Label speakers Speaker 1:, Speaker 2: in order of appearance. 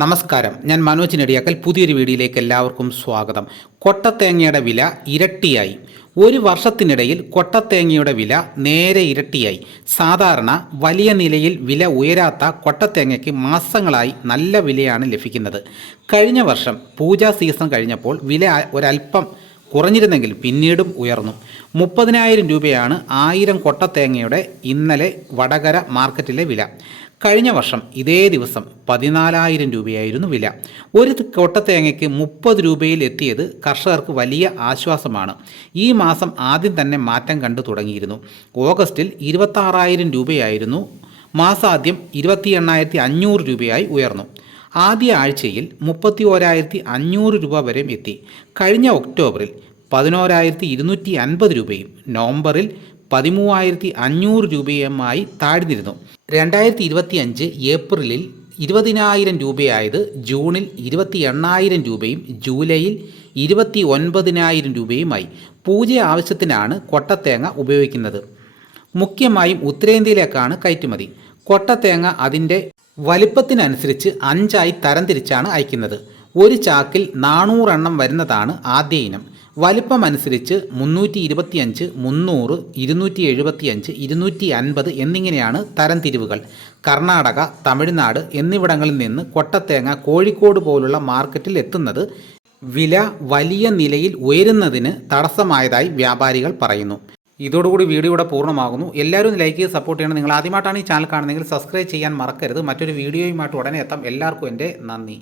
Speaker 1: നമസ്കാരം. ഞാൻ മനോജ് നെടിയാക്കൽ. പുതിയൊരു വീഡിയോയിലേക്ക് എല്ലാവർക്കും സ്വാഗതം. കൊട്ടത്തേങ്ങയുടെ വില ഇരട്ടിയായി. ഒരു വർഷത്തിനിടയിൽ കൊട്ടത്തേങ്ങയുടെ വില നേരെ ഇരട്ടിയായി. സാധാരണ വലിയ നിലയിൽ വില ഉയരാത്ത കൊട്ടത്തേങ്ങയ്ക്ക് മാസങ്ങളായി നല്ല വിലയാണ് ലഭിക്കുന്നത്. കഴിഞ്ഞ വർഷം പൂജാ സീസൺ കഴിഞ്ഞപ്പോൾ വില ഒരല്പം കുറഞ്ഞിരുന്നെങ്കിൽ പിന്നീടും ഉയർന്നു. മുപ്പതിനായിരം രൂപയാണ് ആയിരം കൊട്ടത്തേങ്ങയുടെ ഇന്നലെ വടകര മാർക്കറ്റിലെ വില. കഴിഞ്ഞ വർഷം ഇതേ ദിവസം പതിനാലായിരം രൂപയായിരുന്നു വില. ഒരു കൊട്ടത്തേങ്ങയ്ക്ക് മുപ്പത് രൂപയിൽ എത്തിയത് കർഷകർക്ക് വലിയ ആശ്വാസമാണ്. ഈ മാസം ആദ്യം തന്നെ മാറ്റം കണ്ടു തുടങ്ങിയിരുന്നു. ഓഗസ്റ്റിൽ ഇരുപത്താറായിരം രൂപയായിരുന്നു. മാസാദ്യം ഇരുപത്തി എണ്ണായിരത്തി അഞ്ഞൂറ് രൂപയായി ഉയർന്നു. ആദ്യ ആഴ്ചയിൽ മുപ്പത്തി ഓരായിരത്തി അഞ്ഞൂറ് രൂപ വരെ എത്തി. കഴിഞ്ഞ ഒക്ടോബറിൽ പതിനോരായിരത്തി ഇരുന്നൂറ്റി അൻപത് രൂപയും നവംബറിൽ പതിമൂവായിരത്തി അഞ്ഞൂറ് രൂപയുമായി താഴ്ന്നിരുന്നു. രണ്ടായിരത്തി ഇരുപത്തി അഞ്ച് ഏപ്രിലിൽ ഇരുപതിനായിരം രൂപയായത് ജൂണിൽ ഇരുപത്തി എണ്ണായിരം രൂപയും ജൂലൈയിൽ ഇരുപത്തി ഒൻപതിനായിരം രൂപയുമായി. പൂജ ആവശ്യത്തിനാണ് കൊട്ടത്തേങ്ങ ഉപയോഗിക്കുന്നത്. മുഖ്യമായും ഉത്തരേന്ത്യയിലേക്കാണ് കയറ്റുമതി. കൊട്ടത്തേങ്ങ അതിന്റെ വലിപ്പത്തിനനുസരിച്ച് അഞ്ചായി തരംതിരിച്ചാണ് അയക്കുന്നത്. ഒരു ചാക്കിൽ നാനൂറെണ്ണം വരുന്നതാണ് ആദ്യ ഇനം. വലിപ്പമനുസരിച്ച് മുന്നൂറ്റി ഇരുപത്തിയഞ്ച് മുന്നൂറ് ഇരുന്നൂറ്റി എഴുപത്തിയഞ്ച് ഇരുന്നൂറ്റി അൻപത് എന്നിങ്ങനെയാണ് തരംതിരിവുകൾ. കർണാടക തമിഴ്നാട് എന്നിവിടങ്ങളിൽ നിന്ന് കൊട്ടത്തേങ്ങ കോഴിക്കോട് പോലുള്ള മാർക്കറ്റിൽ എത്തുന്നത് വില വലിയ നിലയിൽ ഉയരുന്നതിന് തടസ്സമായതായി വ്യാപാരികൾ പറയുന്നു. ഇതോടുകൂടി വീഡിയോ ഇവിടെ പൂർണമാകുന്നു. എല്ലാവരും ലൈക്ക് ചെയ്ത് സപ്പോർട്ട് ചെയ്യണം. നിങ്ങൾ ആദ്യമായിട്ടാണ് ഈ ചാനൽ കാണുന്നതെങ്കിൽ സബ്സ്ക്രൈബ് ചെയ്യാൻ മറക്കരുത്. മറ്റൊരു വീഡിയോയുമായിട്ട് ഉടനെ എത്താം. എല്ലാവർക്കും എന്റെ നന്ദി.